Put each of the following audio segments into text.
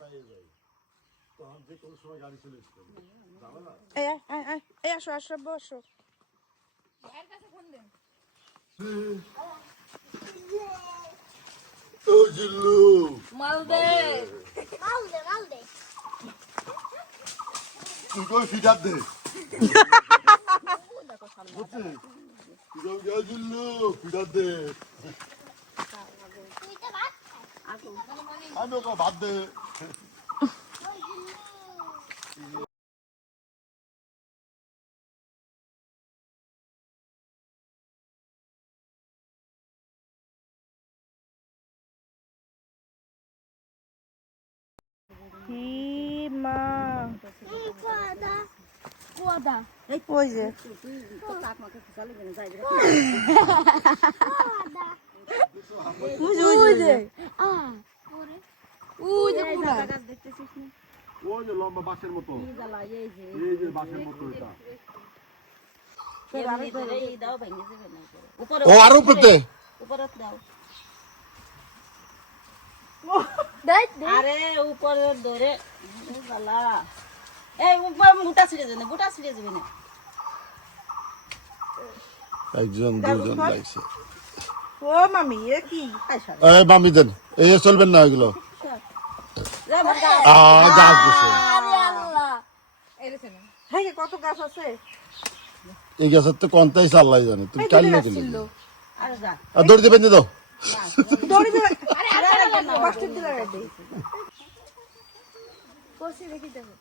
পেয়ে যাই। তখন যে কোনো সময় গাড়ি চলে আসবে এই আয়, আয়, আয়। এই আসো আসো বসো তুই কই ফিটার দে। তুই ফিটার দে। তো ভাত খাস আমি ওকে ভাত দে হি মা এই খাদা কোদা ওই যে কোদা ওই যে আ ওরে। ওই যে কুমড়া ওই যে লম্বা বাঁশের মতো। এই যে বাঁশের মতো এটা। ও আরও উপরে দে দেখ আরে উপরে ধরে। জ্বালা এই উপর বুটা ছিঁড়ে যাবে বুটা ছিঁড়ে যাবে না। একজন দুজন লাগছে। ও মামি এ কি? এই মামি দেন এই চলবেন না এগুলো। আ গাছ দিছে হ্যাঁ কত গাছ আছে? এই গাছের তো কোনটাই চাল্লাই জানে তুমি কাল না দিলে আরে দড়ি দেবেন দাও। দড়ি দিলে দেখি দেখো।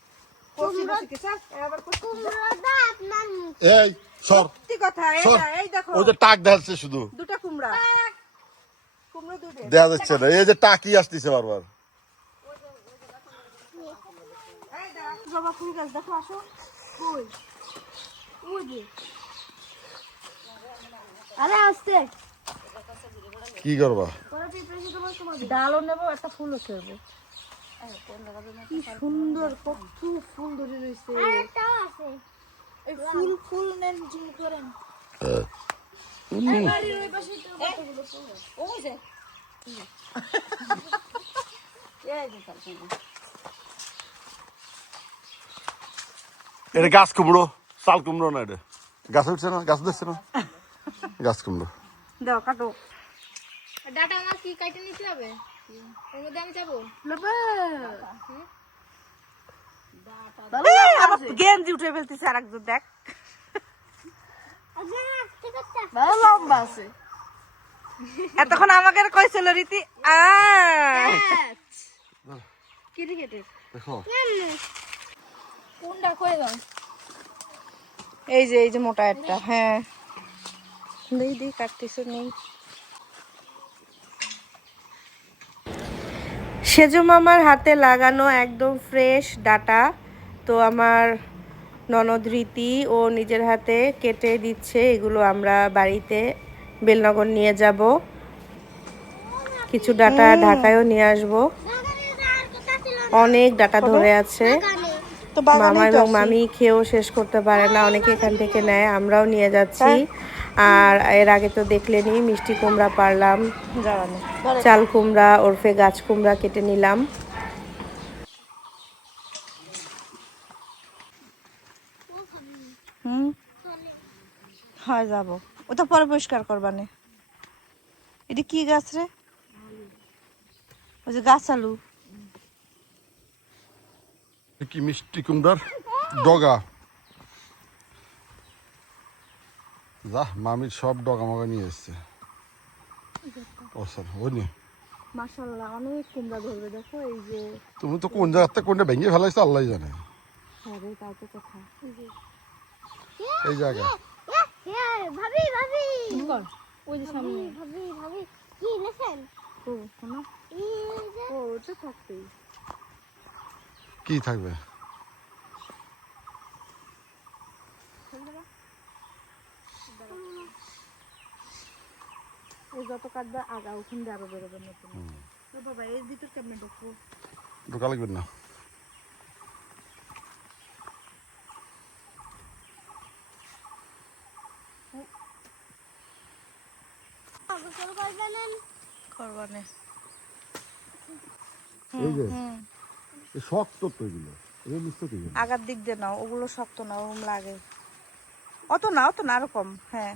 মানুষ এই সর। কথা এই সর। না, দেখো। ওই যে টাক দেখাচ্ছে শুধু। দুটা কুমড়া। কুমড়ো দুটো। দেখা যাচ্ছে না। এই যে টাকি আসতেছে বারবার। জবা ফুল গাছ দেখো আসো। কই ওই যে আরে আসতে কি করবা? ডালও নেব একটা ফুলও ছেড়বো কি সুন্দর কত ফুল ধরে রয়েছে। এই ফুল ফুল নেন জিম করেন। এটা গাছ কুমড়ো চাল কুমড়ো না এটা। গাছ উঠছে না গাছ দেখছে না? গাছ কুমড়ো। দাও কাটো। ডাটা আমার কি কাটে নিতে হবে? ওর মধ্যে আমি যাব আবার গেঞ্জি উঠে ফেলতেছে আর একজন দেখ লম্বা আছে। এতক্ষণ আমাকে কইছিল রীতি ক্রিকেটের কোনটা কয়ে দাও? এই যে এই যে মোটা একটা হ্যাঁ। দেই দেই কাটতেছে নেই। সেজো মামার হাতে লাগানো একদম ফ্রেশ ডাটা তো আমার ননদ রীতি ও নিজের হাতে কেটে দিচ্ছে এগুলো আমরা বাড়িতে বেলনগর নিয়ে যাব। কিছু ডাটা ঢাকায়ও নিয়ে আসব। অনেক ডাটা ধরে আছে। মামা এবং মামি খেয়েও শেষ করতে পারে না অনেকে এখান থেকে নেয় আমরাও নিয়ে যাচ্ছি। আর এর আগে তো দেখলেনি মিষ্টি কুমড়া পারলাম চাল কুমড়া ওরফে গাছ কুমড়া কেটে নিলাম। হুম? হয় যাব। ওটা পরে পরিষ্কার করবানে এটা কি গাছ রে? ওই যে গাছ আলু। কি মিষ্টি কুমড়ার? ডগা। যা মামির সব ডগা মগা নিয়ে এসছে। ও স্যার অনেক কুমড়া ধরবে দেখো এই যে তুমি তো কোন জায়গাতে কোনটা ভেঙে ফেলাইছো আল্লাহ জানে। হ্যাঁ রে তাই তো কথা। এই জায়গা ভাবি ভাবি ওই যে সামনে। ভাবি ভাবি কি নেছেন ও শোনো। এই যে ও ওটা থাকতেই কি থাকবে? এই যত কাটবে আগা ওখান দিয়ে আরও বেরোবে নতুন। তো বাবা এর ভিতর কেমনে ঢুকবো? ঢোকা লাগবে না। করবানে এই যে শক্ত তো এগুলো। আগার দিক দিয়ে নাও ওগুলো শক্ত না ওরকম লাগে। অত না অত না আরও কম হ্যাঁ।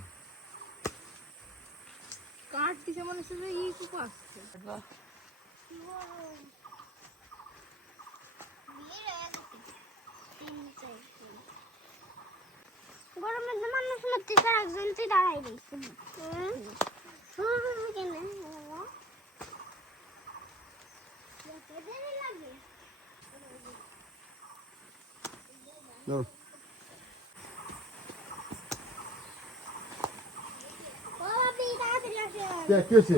কাঠ দিছে মনে হচ্ছে যে ই কুকু আসছে। গরমের তো মানুষ মরতে চার একজন তুই দাঁড়াই রয়েছে। কেন লাগে ও বাপি তাড়াতাড়ি আসে কি হয়েছে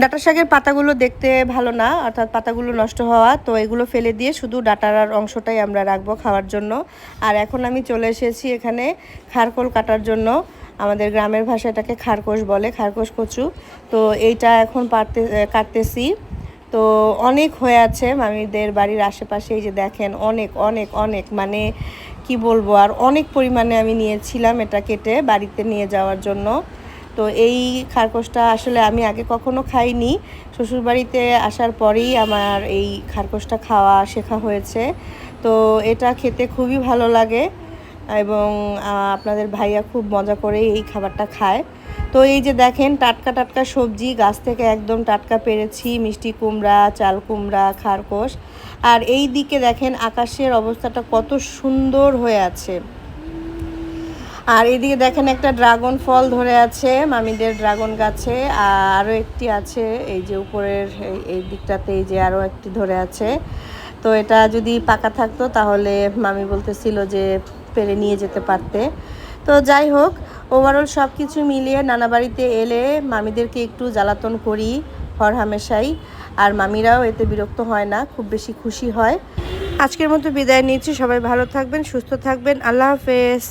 ডাটা শাকের পাতাগুলো দেখতে ভালো না অর্থাৎ পাতাগুলো নষ্ট হওয়া তো এগুলো ফেলে দিয়ে শুধু ডাটার অংশটাই আমরা রাখব খাওয়ার জন্য। আর এখন আমি চলে এসেছি এখানে খারকোল কাটার জন্য। আমাদের গ্রামের ভাষায় এটাকে খারকোশ বলে খারকোশ কচু। তো এইটা এখন পারতে কাটতেছি। তো অনেক হয়ে আছে মামিদের বাড়ির আশেপাশে, এই যে দেখেন অনেক অনেক অনেক মানে কি বলব, আর অনেক পরিমাণে আমি নিয়েছিলাম এটা কেটে বাড়িতে নিয়ে যাওয়ার জন্য। তো এই খারকোশটা আসলে আমি আগে কখনো খাইনি। শ্বশুরবাড়িতে আসার পরেই আমার এই খারকোশটা খাওয়া শেখা হয়েছে। তো এটা খেতে খুবই ভালো লাগে এবং আপনাদের ভাইয়া খুব মজা করে এই খাবারটা খায়। তো এই যে দেখেন টাটকা টাটকা সবজি, গাছ থেকে একদম টাটকা পেরেছি, মিষ্টি কুমড়া, চাল কুমড়া খারকোশ আর এই দিকে দেখেন আকাশের অবস্থাটা কত সুন্দর হয়ে আছে। আর এদিকে দেখেন একটা ড্রাগন ফল ধরে আছে, মামিদের ড্রাগন গাছে। আর আরও একটি আছে, এই যে উপরের, এই দিকটাতে এই যে আরও একটি ধরে আছে। তো এটা যদি পাকা থাকতো তাহলে মামি বলতেছিল যে পেরে নিয়ে যেতে পারতে। তো যাই হোক ওভারঅল সব কিছু মিলিয়ে নানা বাড়িতে এলে মামিদেরকে একটু জ্বালাতন করি হর হামেশাই আর মামিরাও এতে বিরক্ত হয় না, খুব বেশি খুশি হয়। আজকের মতো বিদায় নিচ্ছি, সবাই ভালো থাকবেন, সুস্থ থাকবেন, আল্লাহ হাফেজ।